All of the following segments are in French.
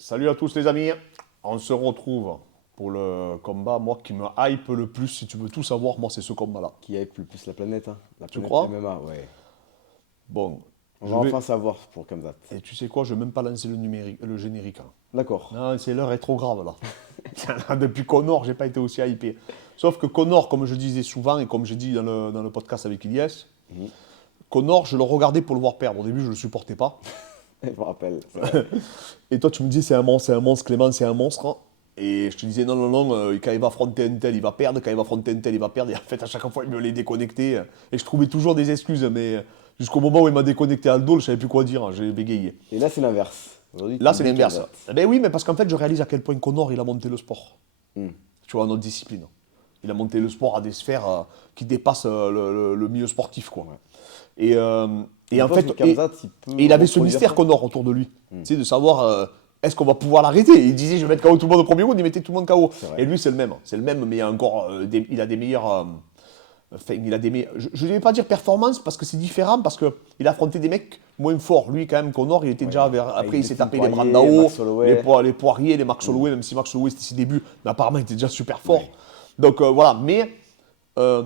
Salut à tous les amis, on se retrouve pour le combat, moi qui me hype le plus, si tu veux tout savoir, moi c'est ce combat-là. Qui hype le plus la planète, hein. La Tu planète crois? MMA, ouais. Bon, On je va vais... enfin savoir pour Kamzat. Et tu sais quoi, je vais même pas lancer le générique, hein. D'accord. Non, c'est l'heure est trop grave là. Depuis Connor, j'ai pas été aussi hypé. Sauf que Connor, comme je disais souvent et comme j'ai dit dans le podcast avec Ilyes, Mhm. Connor, je le regardais pour le voir perdre. Au début, je le supportais pas. Je me rappelle. C'est vrai. Et toi, tu me disais, c'est un monstre, Clément, c'est un monstre, hein. Et je te disais, non, non, non, quand il va affronter un tel, il va perdre. Quand il va affronter un tel, il va perdre. Et en fait, à chaque fois, il me les déconnectait. Et je trouvais toujours des excuses. Mais jusqu'au moment où il m'a déconnecté Aldo, je savais plus quoi dire, hein. J'ai bégayé. Et là, c'est l'inverse. Aujourd'hui, tu Là, me c'est dis l'inverse. Kamzat. Eh ben oui, mais parce qu'en fait, je réalise à quel point Connor, il a monté le sport. Hmm. Tu vois, notre discipline. Il a monté le sport à des sphères qui dépassent le milieu sportif, quoi. Ouais. Et, Je et en pense fait, que Kamzat, il peut et il avait ce reproduire mystère ça. Connor autour de lui. Tu sais, de savoir est-ce qu'on va pouvoir l'arrêter. Il disait je vais mettre KO tout le monde au premier round, il mettait tout le monde KO. C'est vrai. Et lui c'est le même. C'est le même, mais il y a encore il a des meilleurs. Enfin, il a des meilleurs. Je ne vais pas dire performance parce que c'est différent, parce qu'il a affronté des mecs moins forts. Lui, quand même, Connor, il était déjà après, il s'est tapé les Poirier, Brandao, Max Holloway. les Poiriers, les Max Holloway, même si Max Holloway c'était ses débuts, mais apparemment il était déjà super fort. Ouais. Donc voilà, mais. euh,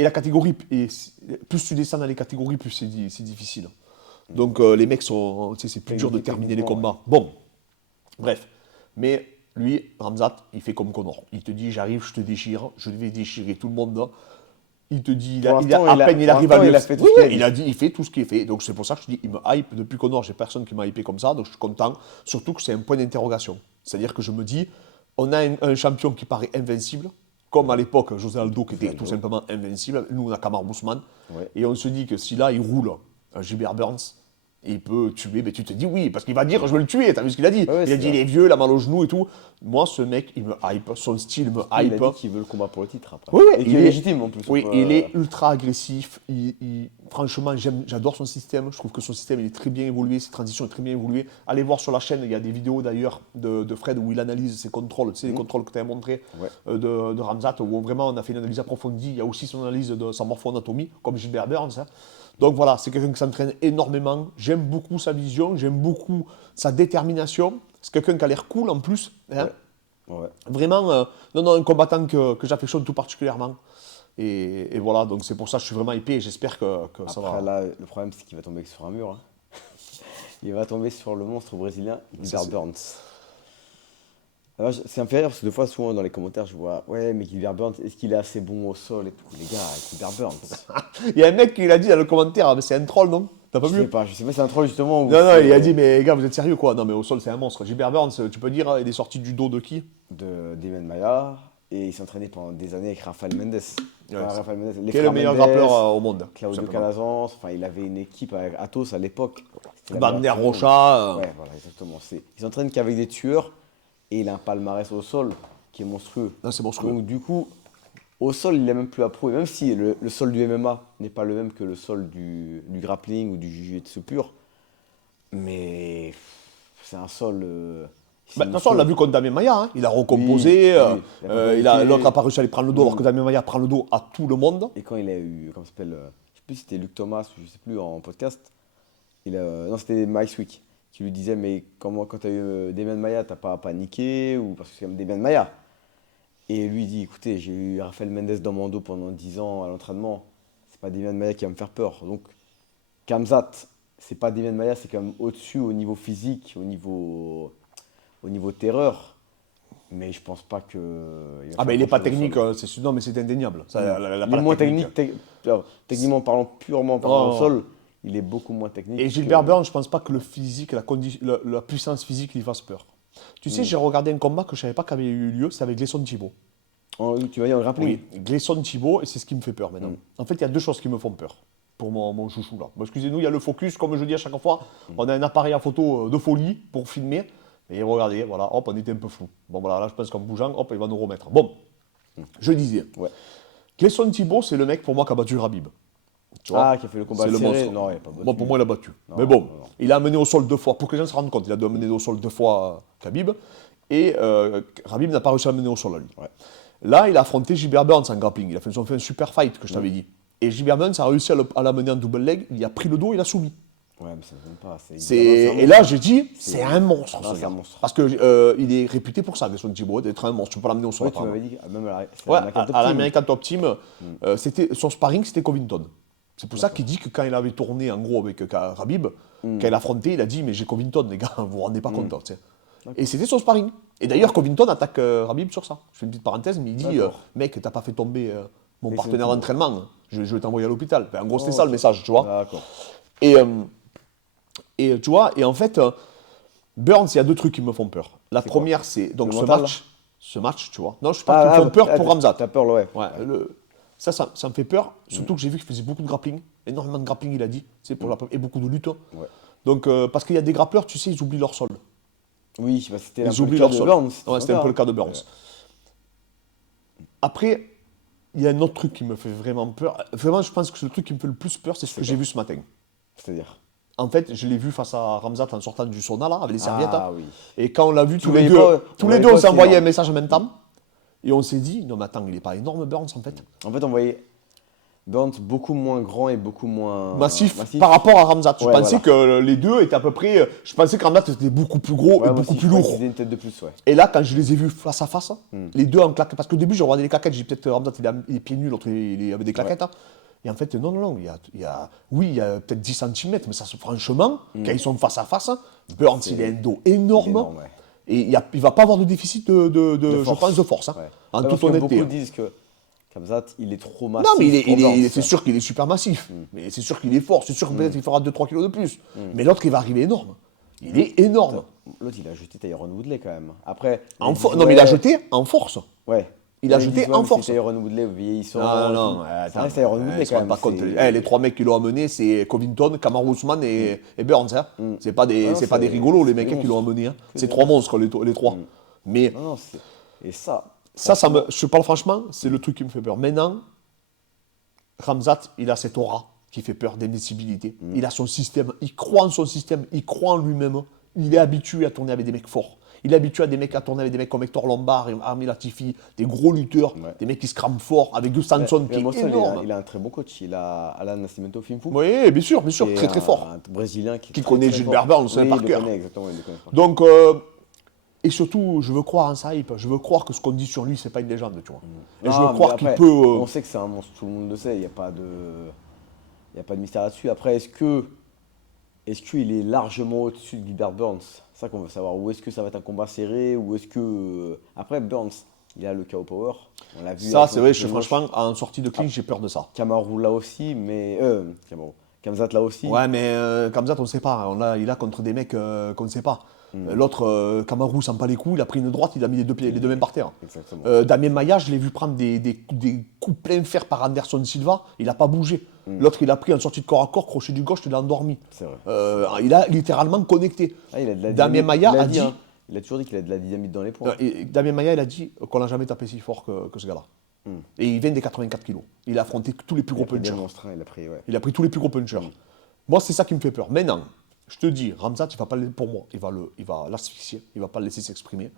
et la catégorie, plus tu descends dans les catégories, plus c'est difficile. Donc les mecs sont, tu sais, c'est plus dur de terminer les Techniquement, combats. Bon, bref. Mais lui, Ramzat, il fait comme Connor. Il te dit, j'arrive, je te déchire, je vais déchirer tout le monde. Il te dit, Pour à l'instant, peine il pour arrive à l'instant, il a l'UFC. fait tout Oui, ce qu'il a oui, dit. il a dit, il fait tout ce qui est fait. Donc c'est pour ça que je te dis, il me hype depuis Connor. J'ai personne qui m'a hypé comme ça, donc je suis content. Surtout que c'est un point d'interrogation. C'est-à-dire que je me dis, on a un champion qui paraît invincible, comme à l'époque José Aldo qui était Aldo. tout simplement invincible. Nous, on a Kamar Ousmane. Ouais. Et on se dit que si là, il roule Gilbert Burns, il peut tuer, mais tu te dis oui, parce qu'il va dire je vais le tuer, t'as vu ce qu'il a dit? Ouais, Il a c'est dit il vrai. est vieux, il a mal au genou et tout. Moi, ce mec, il me hype, son style me Il a hype. dit qu'il veut le combat pour le titre après. Oui, oui, Et qu'il est légitime en plus. Oui, Donc, il est ultra agressif. Franchement, j'adore son système. Je trouve que son système il est très bien évolué, ses transitions sont très bien évoluées. Allez voir sur la chaîne, il y a des vidéos d'ailleurs de Fred où il analyse ses contrôles, tu sais, les contrôles que tu as montré Ouais. de Ramzat, où vraiment on a fait une analyse approfondie. Il y a aussi son analyse de sa morpho-anatomie, comme Gilbert Burns, hein. Donc voilà, c'est quelqu'un qui s'entraîne énormément. J'aime beaucoup sa vision, j'aime beaucoup sa détermination. C'est quelqu'un qui a l'air cool en plus, hein. Ouais. Ouais. Vraiment, non, non, un combattant que j'affectionne tout particulièrement. Et voilà, donc c'est pour ça que je suis vraiment hypé et j'espère que ça Après, va. là, le problème, c'est qu'il va tomber sur un mur, hein. Il va tomber sur le monstre brésilien, Gilbert c'est- Burns. Alors, c'est un fait rire parce que des fois, souvent dans les commentaires, je vois ouais, mais Gilbert Burns, est-ce qu'il est assez bon au sol et tout? Les gars, Gilbert Burns. Il y a un mec qui l'a dit dans le commentaire, mais c'est un troll, non? T'as pas Je sais vu? pas, je sais pas, c'est un troll justement. Où Non, non, il a c'est dit, mais gars, vous êtes sérieux quoi? Non, mais au sol, c'est un monstre. Gilbert Burns, tu peux dire, il est sorti du dos de qui? de Demian Maia et il s'entraînait pendant des années avec Rafael Mendes. Ouais, Rafael Mendes, les Qui est le frères meilleur Mendes, grappeur au monde? tout Claudio simplement. Calazans, enfin il avait une équipe avec Athos à l'époque. C'était la Wagner meilleure du monde. Rocha. Ouais, voilà, exactement. Ils s'entraînent qu'avec des tueurs et il a un palmarès au sol qui est monstrueux. Non, c'est monstrueux. Donc du coup, au sol, il n'est même plus approuvé. Même si le sol du MMA n'est pas le même que le sol du grappling ou du jiu-jitsu pur, mais c'est un sol. C'est Bah, de toute façon, on l'a vu contre Damien Maia, hein. Il a recomposé. Oui, oui, L'autre n'a pas réussi à lui prendre le dos, alors que Damien Maia prend le dos à tout le monde. Et quand il a eu, comment ça s'appelle, je sais plus si c'était Luc Thomas ou je sais plus en podcast, non c'était Mike Swick qui lui disait mais quand tu as eu Demian Maia, t'as pas paniqué ou parce que c'est comme Demian Maia. Et lui il dit écoutez j'ai eu Rafael Mendes dans mon dos pendant 10 ans à l'entraînement, c'est pas Demian Maia qui va me faire peur. Donc Khamzat, c'est pas Demian Maia, c'est quand même au-dessus au niveau physique, au niveau terreur. Mais je pense pas que. Ah, mais il n'est pas technique, non, mais c'est indéniable. Ça, Il pas est la moins technique. techniquement parlant, purement parlant Non. au sol, il est beaucoup moins technique. Et Gilbert Burns, je pense pas que le physique, la puissance physique lui fasse peur. Tu sais, j'ai regardé un combat que je savais pas qu'avait eu lieu, c'est avec Gleison Thibault. Tu vas dire en grappling. Oui, Gleison Thibault, et c'est ce qui me fait peur maintenant. En fait, il y a deux choses qui me font peur pour mon chouchou là. Bon, excusez-nous, il y a le focus, comme je dis à chaque fois, on a un appareil à photo de folie pour filmer. Et regardez, voilà, hop, on était un peu flou. Bon, voilà, là, je pense qu'en bougeant, hop, il va nous remettre. Bon, je disais, Ouais. Gleison Thibault, c'est le mec pour moi qui a battu Rabib. Tu vois, Qui a fait le combat c'est le serré. monstre. Non, il a pas battu. Moi, pour moi, il a battu. Non, Mais bon, non, non. il a amené au sol 2 fois. Pour que les gens se rendent compte, il a dû amener au sol 2 fois Khabib. Et Khabib n'a pas réussi à amener au sol à lui. Ouais. Là, il a affronté Gilbert Burns en grappling. Ils ont fait un super fight que je t'avais dit. Et Gilbert Burns a réussi à l'amener en double leg. Il a pris le dos, il a soumis. Ouais, mais ça ne m'étonne pas. Et là, j'ai dit, c'est un monstre, Ah, ce c'est gars. un monstre. Parce qu'il est réputé pour ça, Gleison Thibault, d'être un monstre. Tu peux pas l'amener au sol. Ouais, tu m'avais dit, même c'est Ouais, l'American Top à Team. l'American Top Team, son sparring, c'était Covington. C'est pour ça qu'il dit que quand il avait tourné, en gros, avec Khabib, quand il a affronté, il a dit, mais j'ai Covington, les gars, vous vous rendez pas compte. Tu sais. Et c'était son sparring. Et d'ailleurs, Covington attaque Khabib sur ça. Je fais une petite parenthèse, mais il dit, mec, t'as pas fait tomber mon partenaire d'entraînement. Je vais t'envoyer à l'hôpital. Enfin, en gros, c'était ça le message, tu vois. D'accord. Et tu vois, et en fait, Burns, il y a deux trucs qui me font peur. La première, c'est donc ce match, tu vois. Non, je pense qu'ils me font peur pour Khamzat. T'as peur, ouais. Ça me fait peur, surtout que j'ai vu qu'il faisait beaucoup de grappling, énormément de grappling, il a dit, et beaucoup de lutte. Ouais. Donc, parce qu'il y a des grappleurs, tu sais, ils oublient leur sol. Oui, bah, c'était un Ils peu oublient le cas leur de sol. Burns. Ouais, c'était un peu le cas de Burns. Ouais. Après, il y a un autre truc qui me fait vraiment peur. Vraiment, je pense que le truc qui me fait le plus peur, c'est ce que j'ai vu ce matin. C'est-à-dire En fait, je l'ai vu face à Khamzat en sortant du sauna, là, avec les serviettes. Ah oui. Et quand on l'a vu, tous les voyais deux, pas- on c'est s'est envoyé un énorme. message en même temps. Et on s'est dit, non mais attends, il n'est pas énorme Burns en fait. En fait, on voyait Burns beaucoup moins grand et beaucoup moins Massif par rapport à Khamzat. Je Ouais, pensais voilà. que les deux étaient à peu près. Je pensais que Khamzat était beaucoup plus gros Ouais, et moi beaucoup aussi, plus je crois lourd. qu'ils avaient une tête de plus, ouais. Et là, quand je les ai vus face à face, les deux en claquettes. Parce qu'au début, j'ai regardé les claquettes, j'ai dit peut-être Khamzat il est pieds nus, l'autre il avait des claquettes. Hein. Et en fait, non, il y a peut-être 10 cm, mais ça, franchement, quand ils sont face à face, Burns, il a un dos énorme. Ouais. Et il ne va pas avoir de déficit je force. pense, de force. Hein, Ouais. en Ouais, toute parce que honnêteté. beaucoup disent que Khamzat, il est trop massif. Non, mais pour Burns. c'est sûr qu'il est super massif. Mais c'est sûr qu'il est fort. C'est sûr que peut-être qu'il fera 2-3 kilos de plus. Mais l'autre, il va arriver énorme. Il est énorme. L'autre, il a jeté Tyron Woodley quand même. Après. Non, ils disent, mais il a jeté en force. Ouais. Il a Ils jeté disent, en mais force. c'est Tyron Woodley vieillissant. Non, ça reste Tyron Woodley quand même. Pas compte. c'est- Les trois mecs qui l'ont amené, c'est Covington, Kamaru Usman et Burns. Hein. C'est pas des, Non, c'est pas des c'est- rigolos, les c'est mecs des qui l'ont monstres. amené. Hein. C'est C'est des trois monstres, les trois. Mais Non, et ça. je parle franchement, c'est le truc qui me fait peur. Maintenant, Khamzat, il a cette aura qui fait peur d'invincibilité. Il a son système, il croit en son système, il croit en lui-même. Il est habitué à tourner avec des mecs forts. Il est habitué à tourner avec des mecs comme Hector Lombard, Armi Latifi, des gros lutteurs, des mecs qui se crament fort, avec Gus Sanson qui est énorme. Il a un très bon coach. Il a Alan Nascimento Fimfou. Oui, bien sûr, qui est très très fort. Un Brésilien Qui très, connaît très Gilbert fort. Burns Oui, par il le cœur. connaît, exactement, il le connaît par cœur. Donc, et surtout, je veux croire en sa hype. Je veux croire que ce qu'on dit sur lui, c'est pas une légende, tu vois. Et je Non, veux croire mais qu'il après, peut. On sait que c'est un monstre, tout le monde le sait. Il n'y a pas de mystère là-dessus. Après, est-ce qu'il est largement au-dessus de Gilbert Burns? C'est ça qu'on veut savoir. Ou est-ce que ça va être un combat serré? Ou est-ce que. Après, Burns, il a le KO Power. On l'a vu. Ça, avec c'est vrai, le franchement, en sortie de clinch, j'ai peur de ça. Kamaru là aussi, mais. Khamzat là aussi. Ouais, mais Khamzat, on ne sait pas. Il a contre des mecs qu'on ne sait pas. L'autre, Kamaru, sent pas les coups, il a pris une droite, il a mis les deux mains par terre. Exactement. Damien Maia, je l'ai vu prendre des coups plein fer par Anderson Silva, il n'a pas bougé. L'autre, il a pris en sortie de corps à corps, crochet du gauche, il l'a endormi. C'est vrai. Il a littéralement connecté. Ah, il a de la Damien dynamite. Maia Il a dit. dit. Hein, il a toujours dit qu'il a de la dynamite dans les poings. Damien Maia, il a dit qu'on n'a jamais tapé si fort que ce gars-là. Et il vient des 84 kilos. Il a affronté tous les plus gros punchers. Il a pris, ouais. Il a pris tous les plus gros punchers. Moi, c'est ça qui me fait peur. Maintenant, je te dis, Khamzat, il va pas pour moi, il va l'asphyxier, il va pas le laisser s'exprimer.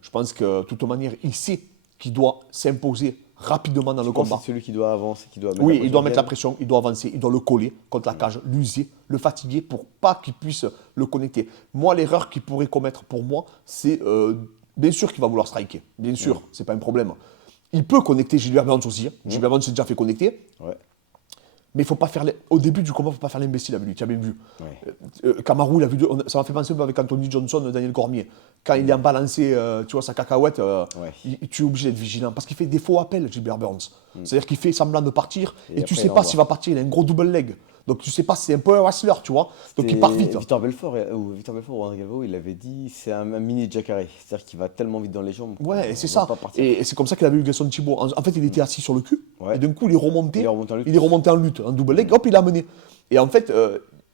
Je pense que, de toute manière, il sait qu'il doit s'imposer rapidement dans le combat. C'est celui qui doit avancer, qui doit mettre Oui, il doit mettre la pression, il doit avancer, il doit le coller contre la cage, l'user, le fatiguer pour pas qu'il puisse le connecter. Moi, l'erreur qu'il pourrait commettre pour moi, c'est bien sûr qu'il va vouloir striker. Bien sûr, c'est pas un problème. Il peut connecter Gilbert Burns aussi. Hein. Gilbert Burns s'est déjà fait connecter. Ouais. Mais faut pas faire au début du combat, il ne faut pas faire l'imbécile avec lui, tu as bien vu. Ouais. Kamaru, il a vu ça m'a fait penser un peu avec Anthony Johnson, Daniel Cormier. Quand il a balancé tu vois, sa cacahuète, tu es obligé d'être vigilant. Parce qu'il fait des faux appels, Gilbert Burns. C'est-à-dire qu'il fait semblant de partir et tu ne sais pas s'il va partir. Il a un gros double leg. Donc tu sais pas, c'est un peu un wrestler, tu vois. Donc il part vite. Victor Belfort ou André Galvao, il avait dit c'est un mini Jacare. C'est-à-dire qu'il va tellement vite dans les jambes. Ouais, c'est ça. Et c'est comme ça qu'il avait eu Gleison Thibault. En fait, il était assis sur le cul. Ouais. Et d'un coup, il est remonté. Il est remonté en lutte. En double leg. Hop, il l'a mené. Et en fait,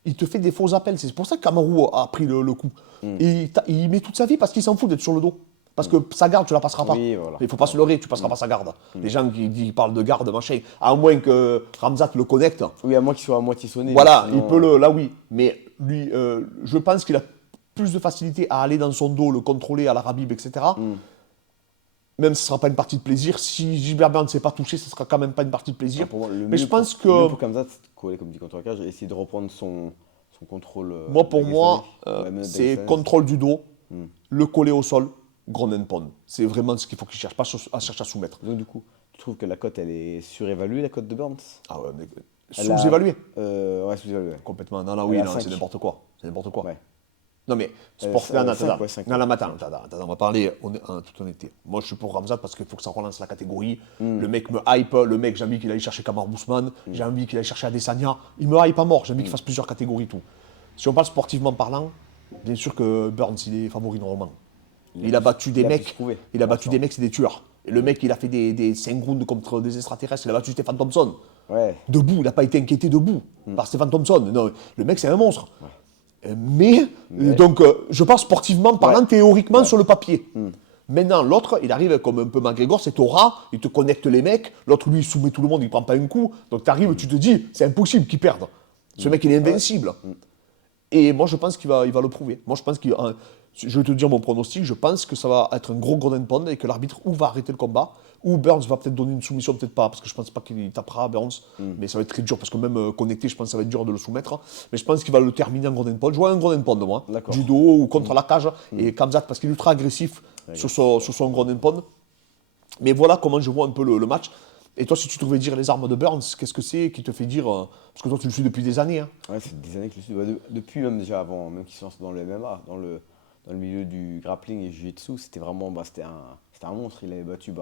il te fait des faux appels. C'est pour ça que Kamaru a pris le coup. Et il met toute sa vie parce qu'il s'en fout d'être sur le dos. Parce que sa garde, tu la passeras pas. Oui, voilà. Il faut pas se leurrer, tu passeras pas sa garde. Les gens qui parlent de garde, machin, à moins que Khamzat le connecte. Oui, à moins qu'il soit à moitié sonné. Voilà, sinon, il peut là oui. Mais lui, je pense qu'il a plus de facilité à aller dans son dos, le contrôler à la Khabib, etc. Même si ce ne sera pas une partie de plaisir. Si Gilbert Burns ne s'est pas touché, ce ne sera quand même pas une partie de plaisir. Pour moi, mais je pense que. Le mieux pour Khamzat, c'est de coller comme dit contre la cage, et essayer de reprendre son son contrôle. Moi, pour moi, Dagestani. c'est Dagestani. contrôle du dos, Hmm. le coller au sol, ground and pound. C'est vraiment ce qu'il faut qu'il cherche, pas à chercher à soumettre. Donc, du coup, tu trouves que la cote, elle est surévaluée, la cote de Burns? Ah ouais, mais Elle a- sous-évalué. Ouais, sous-évaluée. Complètement. Non, non, Elle oui, a non, cinq. c'est n'importe quoi. C'est n'importe quoi. Ouais. Non, mais cinq, ouais, cinq. non, attends, on va parler en toute honnêteté. Moi, je suis pour Ramzat parce qu'il faut que ça relance la catégorie. Le mec me hype, le mec, j'ai envie qu'il aille chercher Kamar Ousmane, j'ai envie qu'il aille chercher Adesanya. Il me hype à mort, j'ai envie qu'il fasse plusieurs catégories, tout. Si on parle sportivement parlant, bien sûr que Burns, il est favori normalement. Il a battu des il a pu mecs, se prouver. il a battu des mecs, c'est des tueurs. Et le mec, il a fait des 5 rounds contre des extraterrestres, il a battu Stephen Thompson. Ouais. Debout, il n'a pas été inquiété debout par Stephen Thompson. Non, le mec, c'est un monstre. Mais, donc, je pense sportivement parlant, théoriquement, sur le papier. Maintenant, l'autre, il arrive comme un peu McGregor, c'est aura, il te connecte les mecs. L'autre, lui, il soumet tout le monde, il prend pas un coup. Donc, tu arrives, tu te dis, c'est impossible qu'il perde. Ce mec, il est invincible. Et moi, je pense qu'il va le prouver. Moi, je pense qu'il. Je vais te dire mon pronostic, je pense que ça va être un gros ground and pound et que l'arbitre ou va arrêter le combat, ou Burns va peut-être donner une soumission, peut-être pas, parce que je pense pas qu'il tapera Burns, mais ça va être très dur, parce que même connecté, je pense que ça va être dur de le soumettre. Mais je pense qu'il va le terminer en ground and pound. Je vois un ground and pound, moi, D'accord. du dos ou contre la cage, et Khamzat, parce qu'il est ultra agressif sur son ground and pound. Mais voilà comment je vois un peu le match. Et toi, si tu devais dire les armes de Burns, qu'est-ce que c'est qui te fait dire parce que toi, tu le suis depuis des années. Hein. Ouais, c'est des années que je le suis. Bah, depuis même déjà avant, même qu'il se lance dans le MMA, dans le milieu du grappling et du jiu-jitsu, c'était vraiment c'était un monstre. Il avait battu,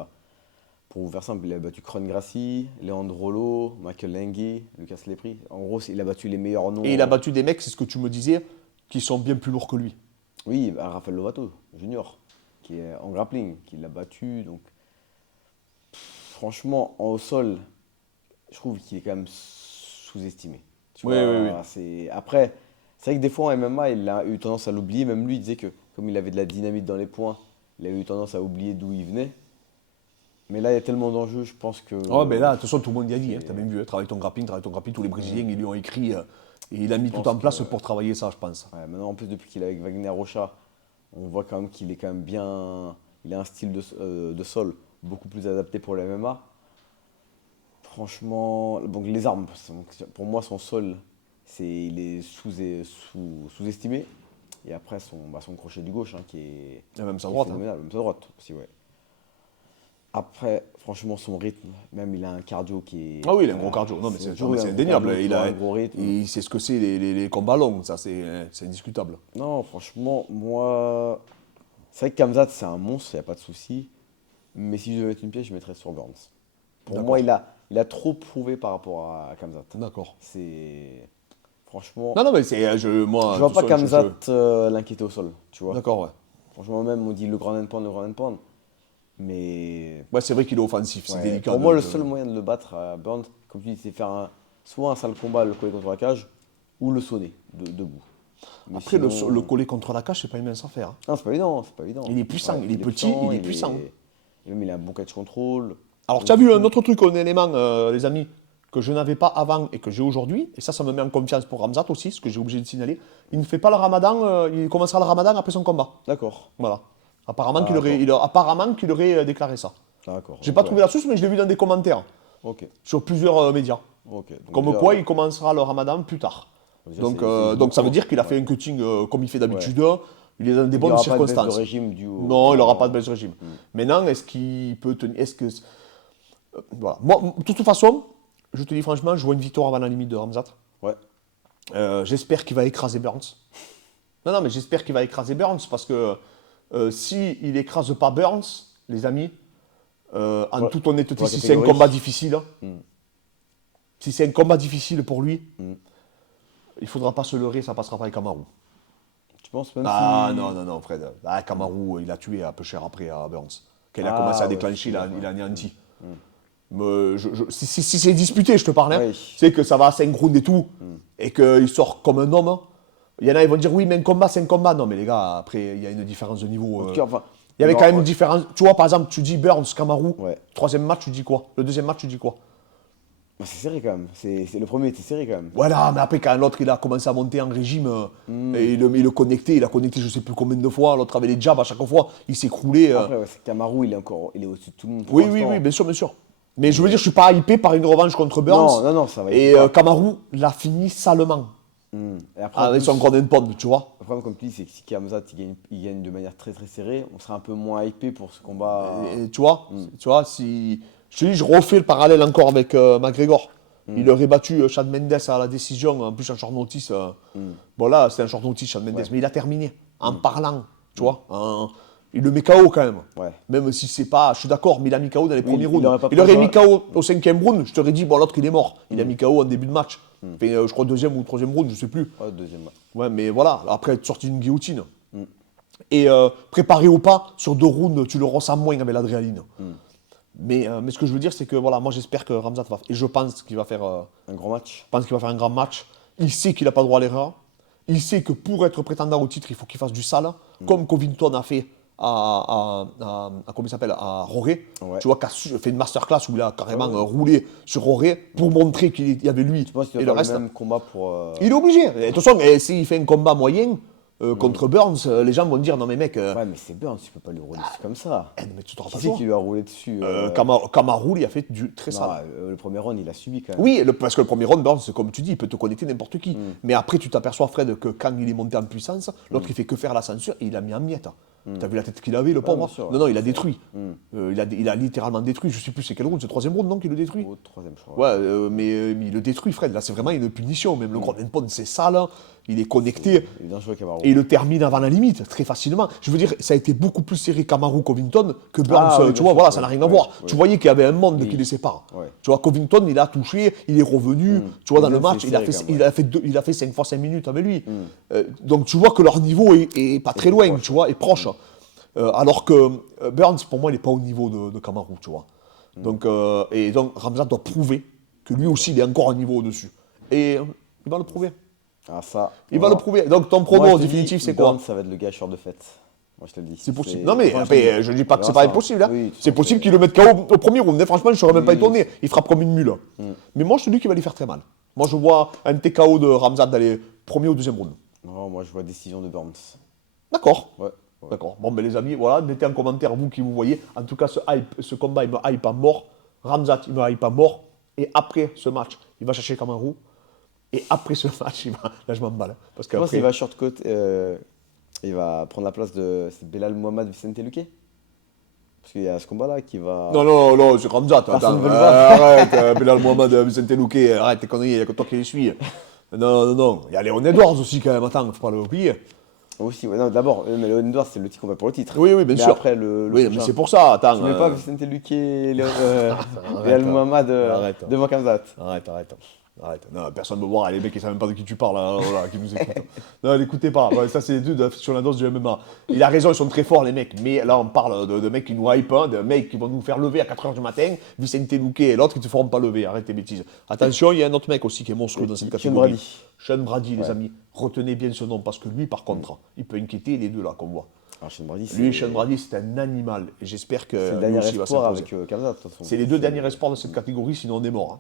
pour vous faire simple, il avait battu Kron Gracie, Leandro Rollo, Michael Langui, Lucas Lepri. En gros, il a battu les meilleurs noms. Et il a battu des mecs, c'est ce que tu me disais, qui sont bien plus lourds que lui. Oui, Rafael Lovato, junior, qui est en grappling, qui l'a battu. Donc, franchement, au sol, je trouve qu'il est quand même sous-estimé. Tu Oui, vois, oui, oui. Après, c'est vrai que des fois en MMA, il a eu tendance à l'oublier. Même lui, il disait que comme il avait de la dynamite dans les poings, il avait eu tendance à oublier d'où il venait. Mais là, il y a tellement d'enjeux, je pense que. Oh, mais là, de toute façon, tout le monde y a dit. Hein. Tu as même vu, travaille ton grappling, tous les Brésiliens, ils lui ont écrit. Et il a mis tout en place pour travailler ça, je pense. Ouais, maintenant, en plus, depuis qu'il est avec Wagner Rocha, on voit quand même qu'il est quand même bien. Il a un style de sol beaucoup plus adapté pour le MMA. Franchement, donc les armes, pour moi, son sol, il est sous-estimé. Et après, son crochet du gauche, qui est. Et même sa droite. Phénoménal, même sa droite aussi, ouais. Après, franchement, son rythme, même il a un cardio qui est. Ah oui, il a un gros cardio. Non, mais c'est indéniable. Il a un gros rythme. Il sait ce que c'est les combats longs, ça, c'est indiscutable. Non, franchement, moi. C'est vrai que Khamzat, c'est un monstre, il n'y a pas de souci. Mais si je devais mettre une pièce, je mettrais sur Burns. Pour moi, il a trop prouvé par rapport à Khamzat. D'accord. C'est. Franchement. Non, mais c'est. Moi, je vois pas Khamzat l'inquiéter au sol, tu vois. D'accord, ouais. Franchement, même, on dit le ground and pound. Mais. Ouais, c'est vrai qu'il est offensif, c'est délicat. Pour moi, le seul moyen de le battre à Burns, comme tu dis, c'est faire soit un sale combat, le coller contre la cage, ou le sonner debout. Mais après, sinon... le coller contre la cage, c'est pas une mince affaire. Hein. Non, c'est pas évident, Il est puissant, il est petit, il est puissant. Et même, il a un bon catch control. Alors, tu as vu un autre truc, un élément, les amis, que je n'avais pas avant et que j'ai aujourd'hui, et ça me met en confiance pour Khamzat aussi, ce que j'ai obligé de signaler. Il ne fait pas le ramadan, il commencera le ramadan après son combat. D'accord. Voilà. Apparemment qu'il aurait déclaré ça. D'accord. J'ai pas trouvé la source, mais je l'ai vu dans des commentaires. Ok. Sur plusieurs médias. Ok. Comme déjà, quoi, il commencera le ramadan plus tard. Déjà, donc ça veut dire qu'il a fait un cutting comme il fait d'habitude. Ouais. Il est dans des bonnes circonstances. Il n'aura pas de baisse de régime Non, il n'aura pas de baisse de régime. Maintenant, est-ce qu'il peut tenir... Voilà. Moi, de toute façon, je te dis franchement, je vois une victoire avant la limite de Khamzat. Ouais. J'espère qu'il va écraser Burns. Non, mais j'espère qu'il va écraser Burns parce que s'il n'écrase pas Burns, les amis, en toute honnêteté, si c'est un combat difficile, si c'est un combat difficile pour lui, il ne faudra pas se leurrer, ça ne passera pas avec Kamaru. Tu penses même Non, Fred. Kamaru, il a tué un peu cher après à Burns. Quand il a commencé à déclencher, il a anéanti. Si c'est disputé, je te parle, hein, c'est que ça va à 5 rounds et tout, et qu'il sort comme un homme. Il y en a, ils vont dire oui, mais un combat, c'est un combat. Non, mais les gars, après, il y a une différence de niveau. Il y avait quand même une différence. Tu vois, par exemple, tu dis Burns, Kamaru, troisième match, tu dis quoi? Le deuxième match, tu dis quoi? C'est serré quand même. Le premier était serré quand même. Voilà, mais après, quand l'autre il a commencé à monter en régime, et il a connecté je sais plus combien de fois. L'autre avait les jabs à chaque fois, il s'est écroulé. Après, Kamaru, il est au-dessus de tout le monde. Oui, bien sûr. Mais je veux dire, je suis pas hypé par une revanche contre Burns. Non, ça va. Et Kamaru l'a fini salement. Et après, en avec plus, son Golden Pound, tu vois. le problème, comme tu dis, c'est que si Khamzat il gagne de manière très très serrée, on serait un peu moins hypé pour ce combat. Et tu vois, si je te dis, je refais le parallèle encore avec McGregor. Il aurait battu Chad Mendes à la décision, en plus en short notice. Bon là, c'est un short notice, Chad Mendes, mais il a terminé en parlant, tu vois. Il le met KO quand même. Ouais. Même si c'est pas, je suis d'accord, mais il a mis KO dans les premiers il rounds. aurait pas Il aurait pris mis KO au 5e round, je t'aurais dit, bon, l'autre il est mort. Il a mis KO en début de match. Fait, je crois 2e ou 3e round, je sais plus. Ouais, deuxième match. Ouais, mais voilà, après être sorti d'une guillotine. Et préparé ou pas, sur 2 rounds, tu le ressens moins avec l'adrénaline. Mais ce que je veux dire, c'est que voilà, moi j'espère que Khamzat va. Et je pense qu'il va faire. Un grand match. Je pense qu'il va faire un grand match. Il sait qu'il n'a pas droit à l'erreur. Il sait que pour être prétendant au titre, il faut qu'il fasse du sale, comme Covington a fait comment il s'appelle, à Roré. Ouais. Tu vois, qui a fait une masterclass où il a carrément roulé sur Roré pour montrer qu'il y avait lui Je pense qu'il et va le faire reste. le même combat pour. Il est obligé. Et de toute façon, s'il fait un combat moyen contre Burns, les gens vont dire non mais mec, Ouais, mais c'est Burns, tu peux pas lui rouler dessus comme ça. mais tu t'auras Qui pas c'est le qui lui a roulé dessus Kamaru, il a fait du très Non, sale. le premier round, il a subi quand même. Oui, parce que le premier round, Burns, c'est comme tu dis, il peut te connecter n'importe qui. Mais après, tu t'aperçois, Fred, que quand il est monté en puissance, l'autre, il fait que faire la censure et il a mis en miettes. T'as vu la tête qu'il avait, le pauvre? bien sûr. Non, il a détruit. Il a littéralement détruit. Je sais plus c'est quel round, c'est le 3e round, non, qu'il le détruit? Au troisième, je crois. Ouais, mais il le détruit, Fred. Là, c'est vraiment une punition. Même le Golden Pound, c'est sale. Il est connecté. Il est dangereux, Kamaru. Et il le termine avant la limite, très facilement. Je veux dire, ça a été beaucoup plus serré Kamaru-Covington que Burns. Oui, tu bien vois, sûr, voilà, ça n'a rien à voir. ouais. Tu voyais qu'il y avait un monde qui les sépare. Ouais. Tu vois, Covington, il a touché, il est revenu. Tu vois, dans le Covington, match, c'est il a serré fait, quand même, il a fait 5 fois 5 minutes avec lui. Donc tu vois que leur niveau est pas très loin, proche, tu vois, est proche. Alors que Burns, pour moi, il n'est pas au niveau de Kamaru, tu vois. Donc, et donc, Khamzat doit prouver que lui aussi, il est encore un niveau au-dessus. Et il va le prouver. Ah, ça. Il va le prouver. Donc ton Moi, prono je te définitif, dis, c'est quoi? Burns, ça va être le gars short de fête. Moi, je te le dis. C'est possible. Non, mais Franchement, après, je ne dis pas que c'est pas impossible. Hein. Oui, C'est possible qu'il le mette KO au premier round. Franchement, je ne serais même pas étonné. Il frappe comme une mule. Mais moi, je te dis qu'il va lui faire très mal. Moi, je vois un TKO de Khamzat dans les premier ou deuxième round. Non, moi, je vois décision de Burns. D'accord. Ouais. D'accord. Bon, ben les amis, voilà, mettez en commentaire, vous qui vous voyez. En tout cas, ce combat, il me hype à mort. Khamzat, il me hype à mort. Et après ce match, il va chercher Kamaru. Et après ce match, là, je m'emballe. Parce Je pense qu'après. qu'il va shortcut. Il va prendre la place de Belal Mohamed Vicente Luque. Parce qu'il y a ce combat-là qui va. Non, c'est Khamzat. Personne Attends, veut le voir. arrête, Belal Mohamed, Vicente Luque, arrête tes conneries, il n'y a que toi qui les suis. Non. Il y a Léon Edwards aussi, quand même, attends, faut pas l'oublier. Aussi, ouais, non, d'abord, mais le Edwards, c'est le petit combat pour le titre. Oui, bien mais sûr. Après, le Oui, mais prochain. c'est pour ça, attends. Tu mets pas Vicente Luque et Belal Mohamed Arrête. devant Khamzat. Arrête. Non, personne ne me voit. Les mecs, ils ne savent même pas de qui tu parles, là, voilà, qui nous écoutent. Non, n'écoutez pas. Ouais, ça, c'est les deux sur la dose du MMA. Il a raison, ils sont très forts, les mecs. Mais là, on parle de mecs qui nous hype, hein, de mecs qui vont nous faire lever à 4h du matin. Vicente Luque et l'autre, ils ne te feront pas lever. Arrête tes bêtises. Attention, il y a un autre mec aussi qui est monstrueux dans cette catégorie. Sean Brady, les amis. Retenez bien ce nom, parce que lui, par contre, il peut inquiéter les deux, là, qu'on voit. Alors, Sean Brady, Lui, Sean Brady, c'est un animal. Et j'espère que c'est le lui dernier aussi va espoir s'imposer. avec Khamzat, de toute façon. C'est les deux derniers espoirs de cette catégorie, sinon on est mort.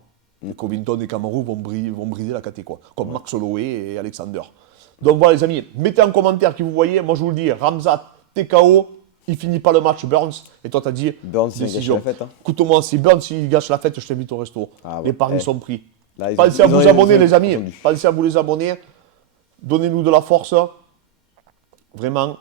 Covington et Kamaru vont briser la caté, quoi. Comme Max Holloway et Alexander. Donc voilà, les amis, mettez en commentaire qui vous voyez. Moi, je vous le dis, Khamzat, TKO, il finit pas le match, Burns. Et toi, t'as dit Burns, il décision. gâche la fête, hein. Écoute-moi, si Burns il gâche la fête, je t'invite au resto. Ah, Les ouais. paris sont pris. Là, Pensez à vous abonner, les amis. entendu. Pensez à vous les abonner. Donnez-nous de la force. Vraiment.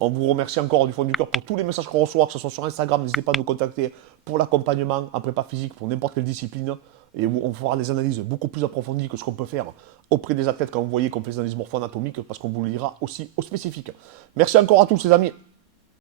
On vous remercie encore du fond du cœur pour tous les messages qu'on reçoit, que ce soit sur Instagram. N'hésitez pas à nous contacter pour l'accompagnement en prépa physique, pour n'importe quelle discipline. Et on fera des analyses beaucoup plus approfondies que ce qu'on peut faire auprès des athlètes quand vous voyez qu'on fait des analyses morpho-anatomiques, parce qu'on vous le lira aussi au spécifique. Merci encore à tous, les amis.